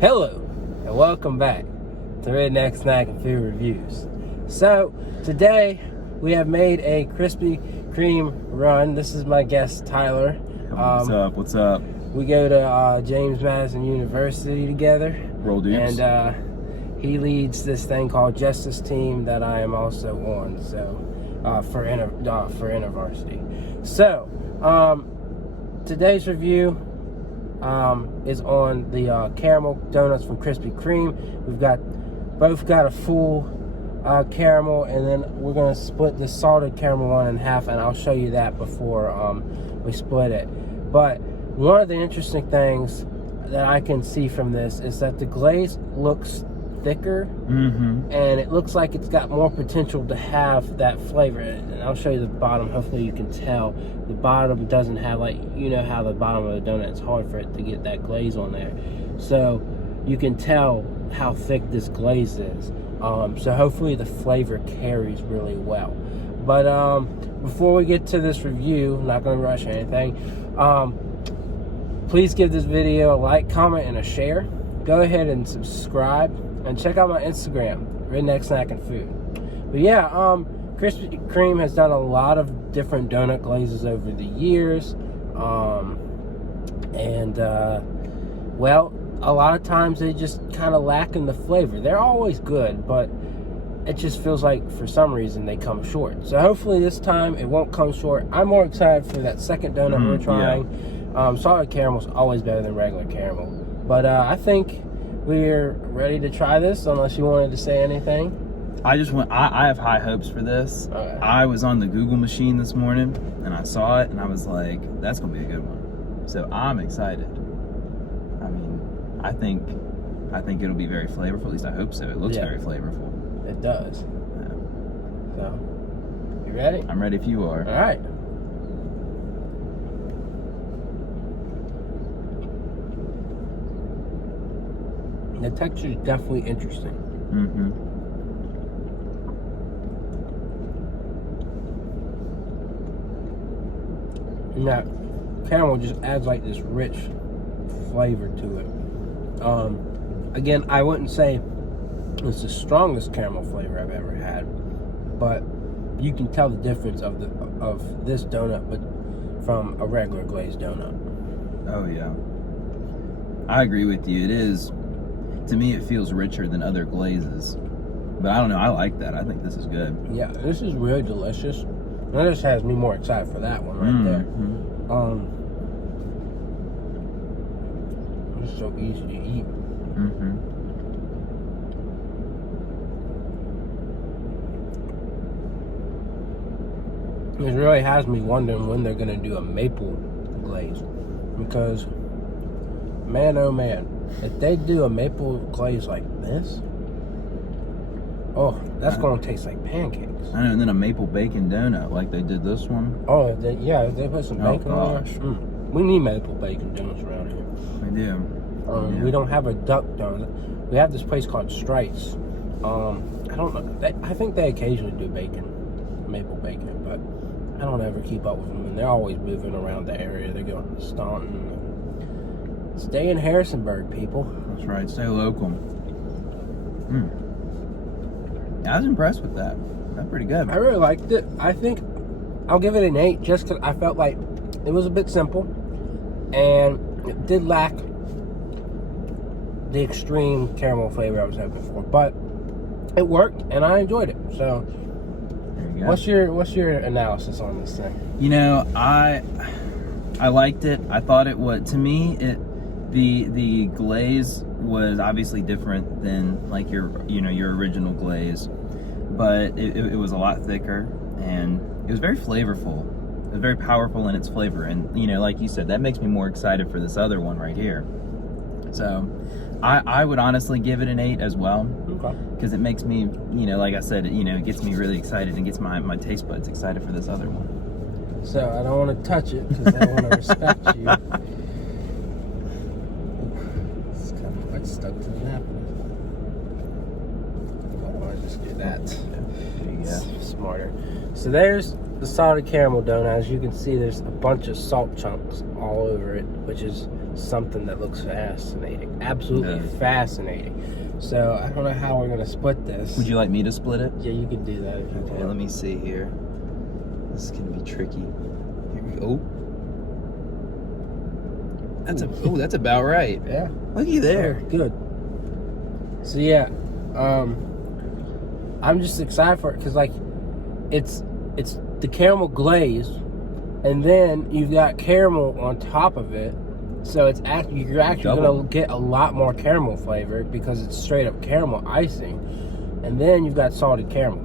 Hello, and welcome back to Redneck Snack and Food Reviews. So, today we have made a Krispy Kreme run. This is my guest, Tyler. What's up? We go to James Madison University together. Roll Dukes. And he leads this thing called Justice Team that I am also on, so for InterVarsity. So, today's review is on the caramel donuts from Krispy Kreme. We've both got a full caramel, and then we're gonna split the salted caramel one in half, and I'll show you that before we split it. But one of the interesting things that I can see from this is that the glaze looks thicker, and it looks like it's got more potential to have that flavor. And I'll show you the bottom. Hopefully you can tell the bottom doesn't have, like, you know how the bottom of the donut, it's hard for it to get that glaze on there, so you can tell how thick this glaze is. So hopefully the flavor carries really well. But before we get to this review, I'm not going to rush anything. Please give this video a like, comment, and a share. Go ahead and subscribe, and check out my Instagram, Redneck Snack and Food. But yeah, Krispy Kreme has done a lot of different donut glazes over the years. Well, a lot of times they just kind of lack in the flavor. They're always good, but it just feels like for some reason they come short. So hopefully this time it won't come short. I'm more excited for that second donut we're trying. Yeah. Salted caramel is always better than regular caramel. But I think we're ready to try this, unless you wanted to say anything. I have high hopes for this. Okay. I was on the Google machine this morning, and I saw it, and I was like, that's going to be a good one. So I'm excited. I mean, I think it'll be very flavorful. At least I hope so. It looks very flavorful. It does. Yeah. So, you ready? I'm ready if you are. All right. The texture is definitely interesting. And that caramel just adds like this rich flavor to it. Again, I wouldn't say it's the strongest caramel flavor I've ever had, but you can tell the difference of this donut from a regular glazed donut. Oh yeah, I agree with you. It is. To me, it feels richer than other glazes. But I don't know, I like that. I think this is good. Yeah, this is really delicious. That just has me more excited for that one right there. It's so easy to eat. It really has me wondering when they're going to do a maple glaze. Because, man, oh man, if they do a maple glaze like this, oh, that's going to taste like pancakes. I know, and then a maple bacon donut like they did this one. Oh, they put some bacon on there. We need maple bacon donuts around here. We do. We don't have a duck donut. We have this place called Stripes. I don't know. I think they occasionally do maple bacon, but I don't ever keep up with them. And they're always moving around the area. They're going to Staunton. Stay in Harrisonburg, people. That's right. Stay local. I was impressed with that. That's pretty good. I really liked it. I think I'll give it an 8 just because I felt like it was a bit simple, and it did lack the extreme caramel flavor I was hoping for. But it worked, and I enjoyed it. So, what's your analysis on this thing? You know, I liked it. I thought it was, to me, the glaze was obviously different than like your original glaze, but it was a lot thicker, and it was very flavorful. It was very powerful in its flavor, and like you said, that makes me more excited for this other one right here. So I would honestly give it an 8 as well, because it makes me, like I said, it gets me really excited and gets my taste buds excited for this other one. So I don't want to touch it because I want to respect you. It's kind of quite stuck to the napkin. I want to just do that. There you go. Smarter. So there's the salted caramel donut. As you can see, there's a bunch of salt chunks all over it, which is something that looks fascinating. Absolutely Yeah. fascinating. So I don't know how we're gonna split this. Would you like me to split it? Yeah, you can do that if you Okay, want. let me see here. This is gonna be tricky. Here we go. That's about right. Yeah. Looky there. Oh, good. So yeah, I'm just excited for it because like it's the caramel glaze, and then you've got caramel on top of it. So you're actually Double. gonna get a lot more caramel flavor because it's straight up caramel icing, and then you've got salted caramel.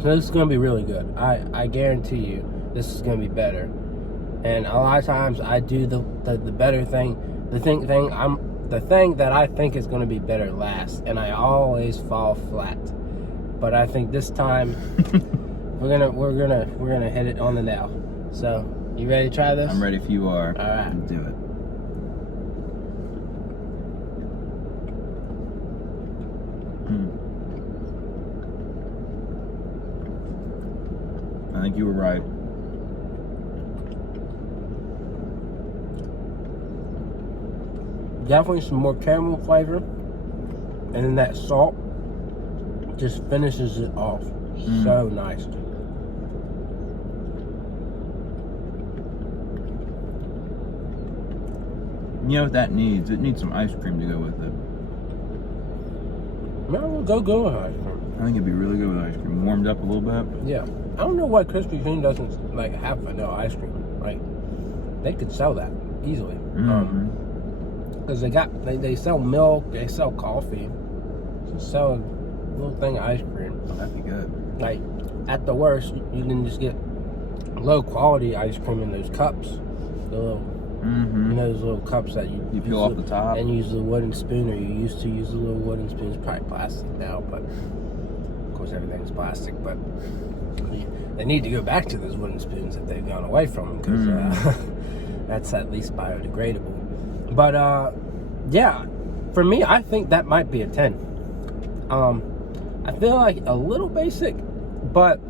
So this is gonna be really good. I guarantee you this is gonna be better. And a lot of times I do the better thing, the thing that I think is gonna be better last, and I always fall flat. But I think this time we're gonna hit it on the nail. So you ready to try this? I'm ready if you are. All right. Let's do it. I think you were right. Definitely some more caramel flavor, and then that salt just finishes it off. So nice. You know what that needs? It needs some ice cream to go with it. Man, we'll go with ice cream. I think it'd be really good with ice cream. Warmed up a little bit. Yeah. I don't know why Krispy Kreme doesn't like have vanilla ice cream. Like they could sell that easily. Because they sell milk, they sell coffee, just sell a little thing of ice cream. Oh, that'd be good. Like at the worst, you can just get low quality ice cream in those cups. The little, you know, those little cups that you peel off the top and use the wooden spoon, or you used to use the little wooden spoons. Probably plastic now, but of course everything's plastic. But they need to go back to those wooden spoons that they've gone away from, because that's at least biodegradable. But yeah, for me, I think that might be a 10. I feel like a little basic, but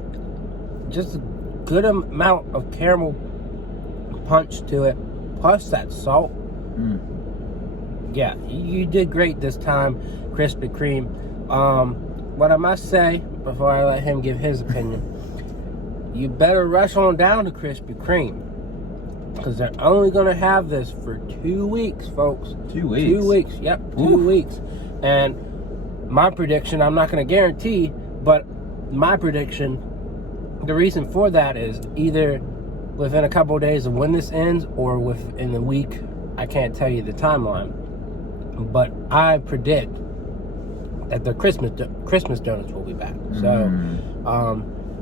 just a good amount of caramel punch to it, plus that salt. Yeah, you did great this time, Krispy Kreme. What I must say before I let him give his opinion, you better rush on down to Krispy Kreme, because they're only going to have this for 2 weeks, folks. 2 weeks? 2 weeks, yep, 2 weeks. And my prediction, I'm not going to guarantee, but my prediction, the reason for that is either within a couple of days of when this ends, or within the week. I can't tell you the timeline, but I predict that the Christmas donuts will be back. So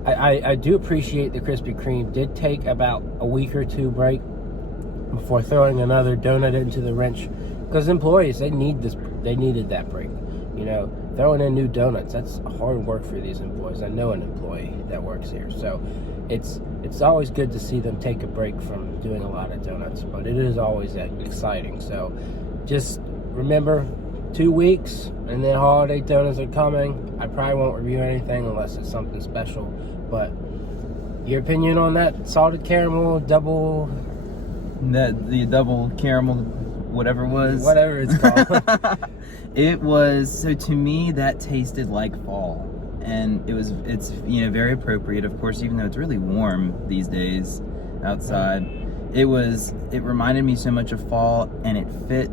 I do appreciate the Krispy Kreme did take about a week or two break before throwing another donut into the wrench, because employees, they needed that break. You know, throwing in new donuts, that's hard work for these employees. I know an employee that works here, so it's always good to see them take a break from doing a lot of donuts, but it is always exciting. So just remember, 2 weeks, and then holiday donuts are coming. I probably won't review anything unless it's something special. But your opinion on that salted caramel double? The double caramel, whatever it was. Whatever it's called. It was, so to me, that tasted like fall. And it's very appropriate, of course, even though it's really warm these days outside. It reminded me so much of fall, and it fit.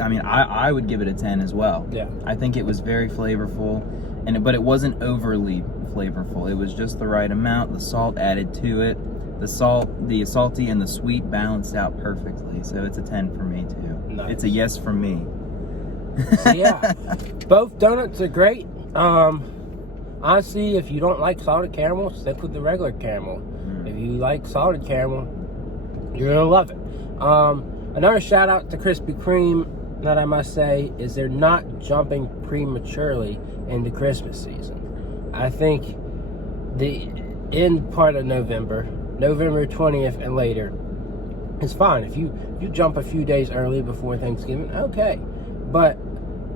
I mean, I would give it a 10 as well. Yeah. I think it was very flavorful, but it wasn't overly flavorful. It was just the right amount. The salt added to it. The salty and the sweet balanced out perfectly. So it's a 10 for me too. Nice. It's a yes from me. So yeah, both donuts are great. Honestly, if you don't like salted caramel, stick with the regular caramel. If you like salted caramel, you're gonna love it. Another shout out to Krispy Kreme that I must say is they're not jumping prematurely into Christmas season. I think the end part of November 20th and later is fine. If you jump a few days early before Thanksgiving, okay. But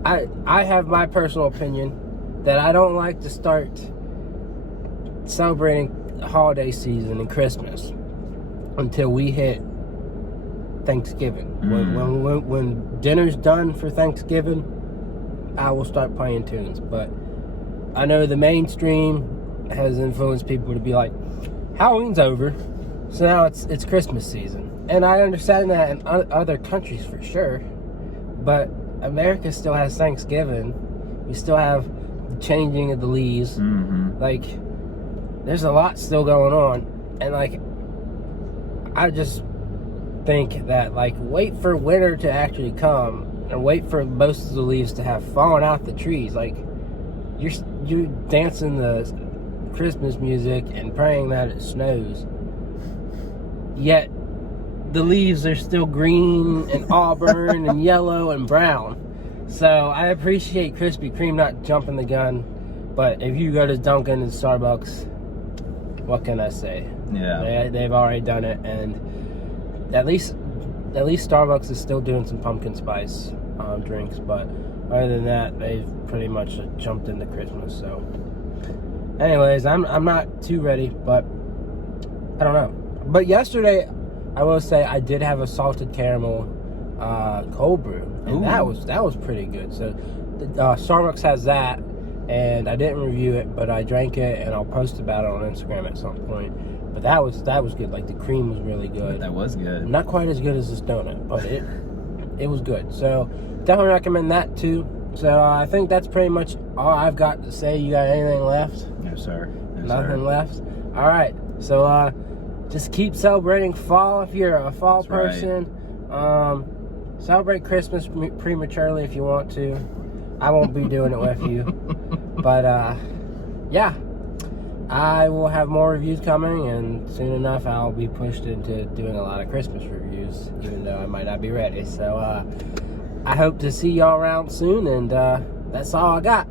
I have my personal opinion that I don't like to start celebrating the holiday season and Christmas until we hit Thanksgiving. When dinner's done for Thanksgiving, I will start playing tunes. But I know the mainstream has influenced people to be like, Halloween's over, so now it's Christmas season. And I understand that in other countries for sure, but America still has Thanksgiving. We still have the changing of the leaves. Like, there's a lot still going on, and like, I just think that, like, wait for winter to actually come, and wait for most of the leaves to have fallen out the trees. Like, you're dancing the Christmas music and praying that it snows, yet the leaves are still green and auburn and yellow and brown. So I appreciate Krispy Kreme not jumping the gun, but if you go to Dunkin' and Starbucks, what can I say? Yeah, they've already done it, and at least Starbucks is still doing some pumpkin spice drinks, but other than that, they've pretty much jumped into Christmas. So anyways, I'm not too ready, but I don't know. But yesterday, I will say I did have a salted caramel cold brew, and that was pretty good. So Starbucks has that, and I didn't review it, but I drank it, and I'll post about it on Instagram at some point. But that was good. Like, the cream was really good. that was good. Not quite as good as this donut, but it was good. So definitely recommend that too. So I think that's pretty much all I've got to say. You got anything left? No, sir. Nothing left? All right. So just keep celebrating fall if you're a fall person. Right. Celebrate Christmas prematurely if you want to. I won't be doing it with you. But yeah. I will have more reviews coming, and soon enough I'll be pushed into doing a lot of Christmas reviews, even though I might not be ready. So I hope to see y'all around soon, and that's all I got.